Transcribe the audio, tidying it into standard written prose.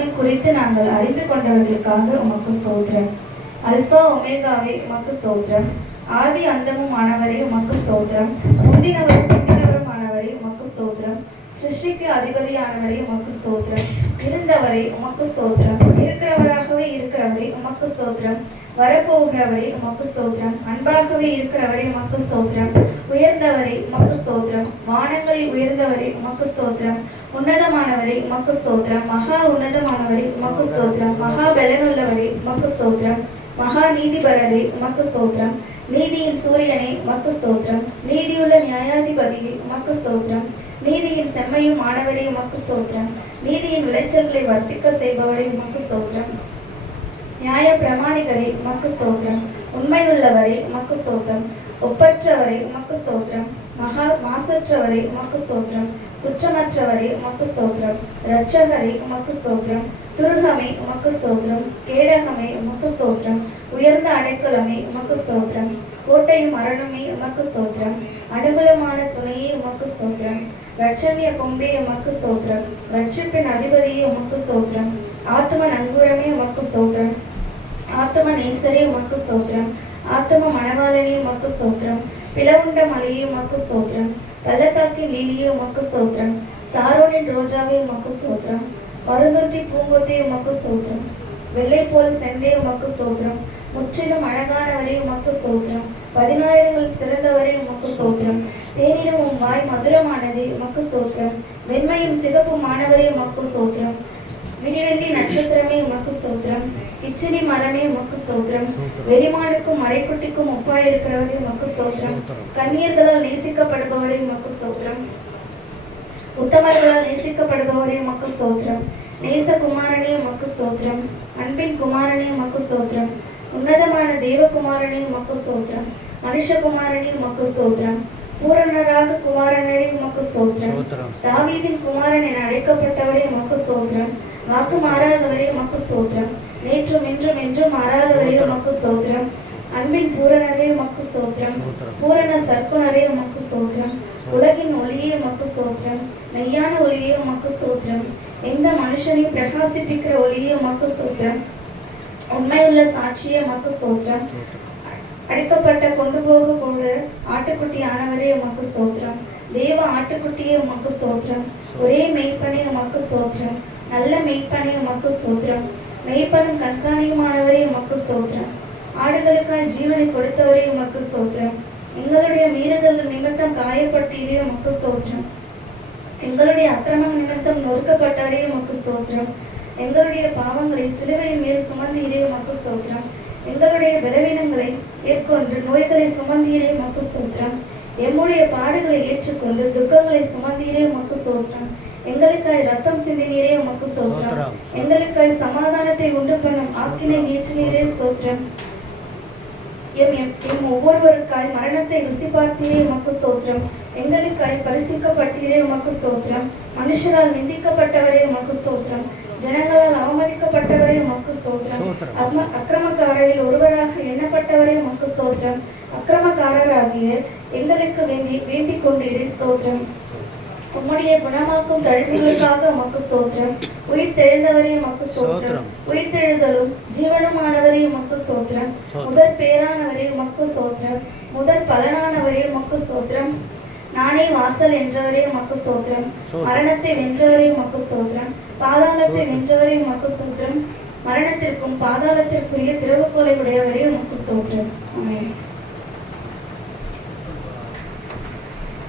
உம்மை குறித்து நாங்கள் அறிந்து கொண்டவர்களுக்காக உமக்கு ஸ்தோத்திரம். அல்பா ஒமேகாவே உமக்கு ஸ்தோத்திரம். ஆதி அந்தமும் ஆனவரே உமக்கு ஸ்தோத்திரம். முந்தினவருமானவரே உமக்கு ஸ்தோத்திரம். சிருஷ்டிக்கு அதிபதியானவரே உமக்கு ஸ்தோத்திரம். இருந்தவரே உமக்கு ஸ்தோத்திரம். இருக்கிறவராகவே இருக்கிறவரே உமக்கு ஸ்தோத்திரம். வரப்போகிறவரே உமக்கு ஸ்தோத்திரம். அன்பாகவே இருக்கிறவரே உமக்கு ஸ்தோத்திரம். உயர்ந்தவரே உமக்கு ஸ்தோத்திரம். வானங்களில் உயர்ந்தவரே உமக்கு ஸ்தோத்திரம். உன்னதமானவரே உமக்கு ஸ்தோத்திரம். மகா உன்னதமானவரே உமக்கு ஸ்தோத்திரம். மகா பலனுள்ளவரே உமக்கு ஸ்தோத்திரம். மகா நீதிபரரே உமக்கு ஸ்தோத்திரம். நீதியின் சூரியனே உமக்கு ஸ்தோத்திரம். நீதியுள்ள நியாயாதிபதியே உமக்கு ஸ்தோத்திரம். நீதியின் செம்மையும் ஆனவரே உமக்கு ஸ்தோத்திரம். நீதியின் விளைச்சல்களை வர்த்திக்க செய்பவரே உமக்கு ஸ்தோத்திரம். நியாய பிரமாணிகரே உமக்கு ஸ்தோத்திரம். உண்மையுள்ளவரே உமக்கு ஸ்தோத்திரம். ஒப்பற்றவரே உமக்கு ஸ்தோத்திரம். மாசற்றவரே உமக்கு ஸ்தோத்திரம். குற்றமற்றவரே உமக்கு ஸ்தோத்திரம். இரட்சகரே உமக்கு ஸ்தோத்திரம். துருகமே உமக்கு ஸ்தோத்திரம். கேடகமே உமக்கு ஸ்தோத்திரம். உயர்ந்த அடைக்கலமே உமக்கு ஸ்தோத்திரம். கோட்டையும் அரணுமே உமக்கு ஸ்தோத்திரம். அனுகூலமான துணையே உமக்கு ஸ்தோத்திரம். இரட்சணிய கொம்பே உமக்கு ஸ்தோத்திரம். ரட்சிப்பின் அதிபதியே உமக்கு ஸ்தோத்திரம். ஆத்ம நங்கூரமே உமக்கு ஸ்தோத்திரம். ஆத்ம நேசரே உமக்கு ஸ்தோத்திரம். ஆத்ம மணவாளனே உமக்கு ஸ்தோத்திரம். பிளவுண்ட மலையே உமக்கு ஸ்தோத்திரம். பள்ளத்தாக்கின் லீலியே உமக்கு ஸ்தோத்திரம். சாரோனின் ரோஜாவே உமக்கு ஸ்தோத்திரம். மருந்தொட்டி பூங்கொத்தே உமக்கு ஸ்தோத்திரம். வெள்ளை போல் சென்றே உமக்கு ஸ்தோத்திரம். முற்றிலும் அழகானவரே உமக்கு ஸ்தோத்திரம். 10,000 சிறந்தவரே உமக்கு ஸ்தோத்திரம். தேனிலும் உம் வாய் மதுரமானதே உமக்கு ஸ்தோத்திரம். வெண்மையும் சிகப்புமானவரே உமக்கு ஸ்தோத்திரம். விடிவெள்ளி நட்சத்திரமே உமக்கு ஸ்தோத்திரம். கிச்சிலி மரமே உமக்கு ஸ்தோத்திரம். வெளிமானுக்கும் மறைக்குட்டிக்கும் ஒப்பாயிருக்கிறவரே உமக்கு ஸ்தோத்திரம். கன்னியர்களால் நேசிக்கப்படுபவரே உமக்கு ஸ்தோத்திரம். உத்தமர்களால் நேசிக்கப்படுபவரே உமக்கு ஸ்தோத்திரம். நேசகுமாரனே உமக்கு ஸ்தோத்திரம். அன்பின் குமாரனே உமக்கு ஸ்தோத்திரம். உன்னதமான தேவகுமாரனே உமக்கு ஸ்தோத்திரம். மனுஷகுமாரனே உமக்கு ஸ்தோத்திரம். பூரணராக குமாரனரே உமக்கு ஸ்தோத்திரம். தாவீதின் குமாரன் என அழைக்கப்பட்டவரே உமக்கு ஸ்தோத்திரம். வாக்கு மாறாதவரே உமக்கு ஸ்தோத்திரம். நேற்றும் இன்றும் என்றும் மாறாதவரே உமக்கு ஸ்தோத்திரம். அன்பின் பூரணரே உமக்கு ஸ்தோத்திரம். பூரண சர்க்குணரே உமக்கு ஸ்தோத்திரம். உலகின் ஒளியே உமக்கு ஸ்தோத்திரம். மெய்யான ஒளியே உமக்கு ஸ்தோத்திரம். எந்த மனுஷனையும் பிரகாசிப்பிக்கிற ஒளியே உமக்கு ஸ்தோத்திரம். உண்மையுள்ள சாட்சியே உமக்கு ஸ்தோத்திரம். அடைக்கப்பட்ட கொண்டு போக போல ஆட்டுக்குட்டி ஆனவரே உமக்கு ஸ்தோத்திரம். தேவ ஆட்டுக்குட்டியே உமக்கு ஸ்தோத்திரம். ஒரே மெய்ப்பனே உமக்கு ஸ்தோத்திரம். நல்ல மெய்ப்பனே உமக்கு ஸ்தோத்திரம். மெய்ப்பனும் கண்காணியுமானவரே உமக்கு ஸ்தோத்திரம். ஆடுகளுக்காய் ஜீவனை கொடுத்தவரே உமக்கு ஸ்தோத்திரம். எங்களுடைய மீறுதல் நிமித்தம் காயப்பட்டீரே உமக்கு ஸ்தோத்திரம். எங்களுடைய அக்கிரமம் நிமித்தம் நொறுக்கப்பட்டாரே உமக்கு ஸ்தோத்திரம். எங்களுடைய பாவங்களை சிலுவையின் மேல் சுமந்தீரே உமக்கு ஸ்தோத்திரம். எங்களுடைய பலவீனங்களை ஏற்கொண்டு நோய்களை சுமந்தீரே உமக்கு ஸ்தோத்திரம். எம்முடைய பாடுகளை ஏற்றுக்கொண்டு துக்கங்களை சுமந்தீரே உமக்கு ஸ்தோத்திரம். எங்களுக்காய் ரத்தம் சிந்தினீரே உமக்கு ஸ்தோத்திரம். எங்களுக்காய் சமாதானத்தை உண்டு பண்ணும் ஆக்கினை நீற்றினீரே ஸ்தோத்திரம். எம் ஒவ்வொருவருக்காய் மரணத்தை ருசி பார்த்தீரே உமக்கு ஸ்தோத்திரம். எங்களுக்காய் பரிசிக்கப்பட்டீரே உமக்கு ஸ்தோத்திரம். மனுஷரால் நிந்திக்கப்பட்டவரே உமக்கு ஸ்தோத்திரம். ஜனங்களால் அவமதிக்கப்பட்டவரே உமக்கு ஸ்தோத்திரம். அக்கிரமக்காரரில் ஒருவராக எண்ணப்பட்டவரே உமக்கு ஸ்தோத்திரம். அக்கிரமக்காரராகிய எங்களுக்கு வேண்டிக் கொண்டீரே ஸ்தோத்திரம். உம்முடைய குணமாக்கும் தழும்புகளுக்காக உமக்கு ஸ்தோத்திரம். உயிர்த்தெழுந்தவரே உமக்கு ஸ்தோத்திரம். உயிர்த்தெழுதலும் ஜீவனுமானவரே உமக்கு ஸ்தோத்திரம். முதற் பேரானவரே உமக்கு ஸ்தோத்திரம். முதற் பலனானவரே உமக்கு ஸ்தோத்திரம். நானே வாசல் என்றவரே உமக்கு ஸ்தோத்திரம். மரணத்தை வென்றவரே உமக்கு ஸ்தோத்திரம். பாதாளத்தை வென்றவரே உமக்கு ஸ்தோத்திரம். மரணத்திற்கும் பாதாளத்திற்குரிய திறவுகோலை உடையவரே உமக்கு ஸ்தோத்திரம். ஆமென்.